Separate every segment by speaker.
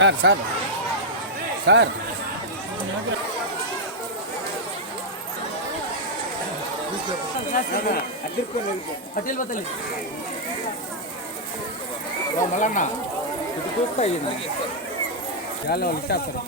Speaker 1: Sir sir. Sir.
Speaker 2: Patel బతలి
Speaker 1: మళ్ళన్న ఇది చూస్తా అయ్యింది. చాలా వాళ్ళు ఇచ్చేస్తారు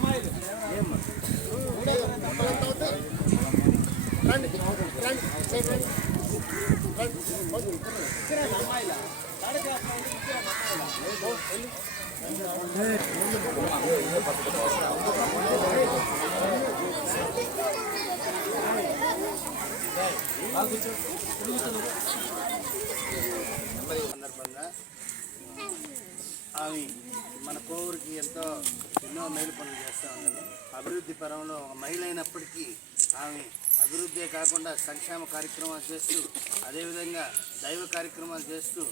Speaker 3: సందర్భంగా ఆమె మన కోవూరికి ఎంతో ఎన్నో మేలు పనులు చేస్తూ ఉన్నారు అభివృద్ధి పరంలో ఒక మహిళ అయినప్పటికీ ఆమె అభివృద్ధే కాకుండా సంక్షేమ కార్యక్రమాలు చేస్తూ అదేవిధంగా దైవ కార్యక్రమాలు చేస్తూ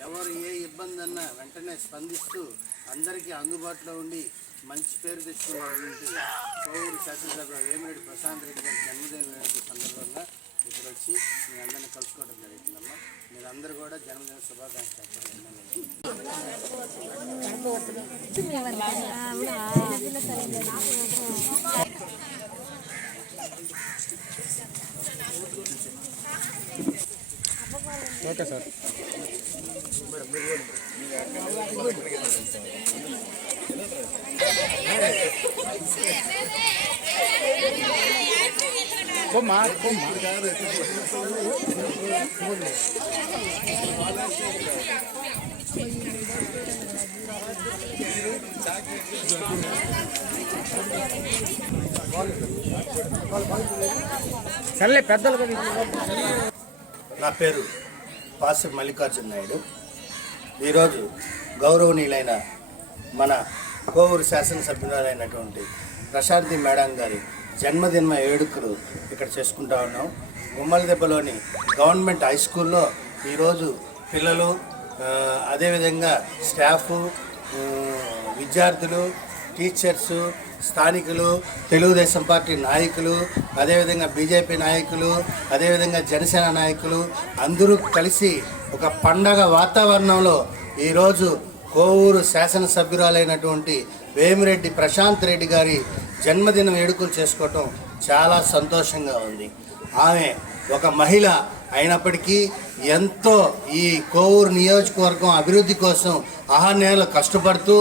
Speaker 3: ఎవరు ఏ ఇబ్బంది అన్నా వెంటనే స్పందిస్తూ అందరికీ అందుబాటులో ఉండి మంచి పేరు తెచ్చుకున్నటువంటి కోవూరు శాసనసభ వేమిరెడ్డి ప్రశాంత్ రెడ్డి గారి జన్మదిన సందర్భంగా ఇక్కడ వచ్చి మీ అందరిని కలుసుకోవడం జరుగుతుందమ్మా. మీరందరూ కూడా జన్మదిన శుభాకాంక్షలు. చెప్పండి
Speaker 1: ఓకే సార్ కొమ్మా కొమ్మా సర్లే పెద్దలు
Speaker 3: నా పేరు పాసి మల్లికార్జున నాయుడు. ఈరోజు గౌరవనీయులైన మన కోవూరు శాసనసభ్యురాలైనటువంటి ప్రశాంతి మేడం గారి జన్మదిన వేడుకలు ఇక్కడ చేసుకుంటా ఉన్నాం. గుమ్మలదెబ్బలోని గవర్నమెంట్ హై స్కూల్లో ఈరోజు పిల్లలు అదేవిధంగా స్టాఫ్ విద్యార్థులు టీచర్సు స్థానికులు తెలుగుదేశం పార్టీ నాయకులు అదేవిధంగా బీజేపీ నాయకులు అదేవిధంగా జనసేన నాయకులు అందరూ కలిసి ఒక పండగ వాతావరణంలో ఈరోజు కోవూరు శాసనసభ్యురాలైనటువంటి వేమిరెడ్డి ప్రశాంత్ రెడ్డి గారి జన్మదిన వేడుకలు చేసుకోవటం చాలా సంతోషంగా ఉంది. ఆమె ఒక మహిళ అయినప్పటికీ ఎంతో ఈ కోవూరు నియోజకవర్గం అభివృద్ధి కోసం అహర్నేలు కష్టపడుతూ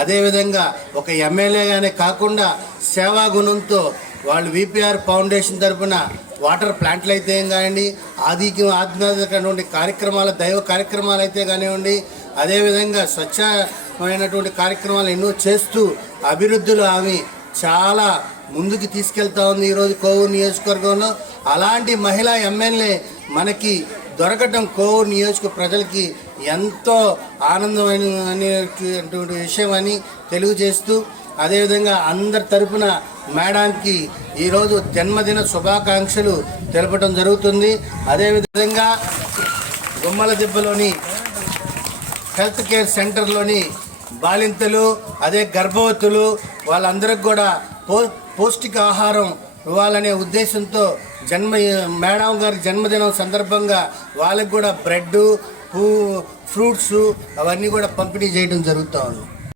Speaker 3: అదేవిధంగా ఒక ఎమ్మెల్యేగానే కాకుండా సేవా గుణంతో వాళ్ళు విపిఆర్ ఫౌండేషన్ తరపున వాటర్ ప్లాంట్లు అయితే ఏం కానివ్వండి ఆధిక్యం ఆధ్యాత్మికటువంటి కార్యక్రమాల దైవ కార్యక్రమాలు అయితే కానివ్వండి అదేవిధంగా స్వచ్ఛమైనటువంటి కార్యక్రమాలు ఎన్నో చేస్తూ అభివృద్ధిలో ఆమె చాలా ముందుకు తీసుకెళ్తా ఉంది ఈరోజు కోవూరు నియోజకవర్గంలో. అలాంటి మహిళా ఎమ్మెల్యే మనకి దొరకటం కోవూరు నియోజక ప్రజలకి ఎంతో ఆనందమైన అనేటువంటి విషయం అని తెలియజేస్తూ అదేవిధంగా అందరి తరపున మేడానికి ఈరోజు జన్మదిన శుభాకాంక్షలు తెలపడం జరుగుతుంది. అదేవిధంగా గుమ్మల దెబ్బలోని హెల్త్ కేర్ సెంటర్లోని బాలింతలు అదే గర్భవతులు వాళ్ళందరికి కూడా పో పౌష్టిక ఆహారం ఇవ్వాలనే ఉద్దేశంతో జన్మ మేడం గారి జన్మదినం సందర్భంగా వాళ్ళకి కూడా బ్రెడ్ పూ ఫ్రూట్స్ అవన్నీ కూడా పంపిణీ చేయడం జరుగుతూ ఉంది.